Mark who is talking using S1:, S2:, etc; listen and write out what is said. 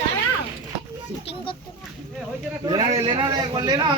S1: দাঁড়াও। শুটিং করতে
S2: লেনা রে লেনা রে একবার লেনা।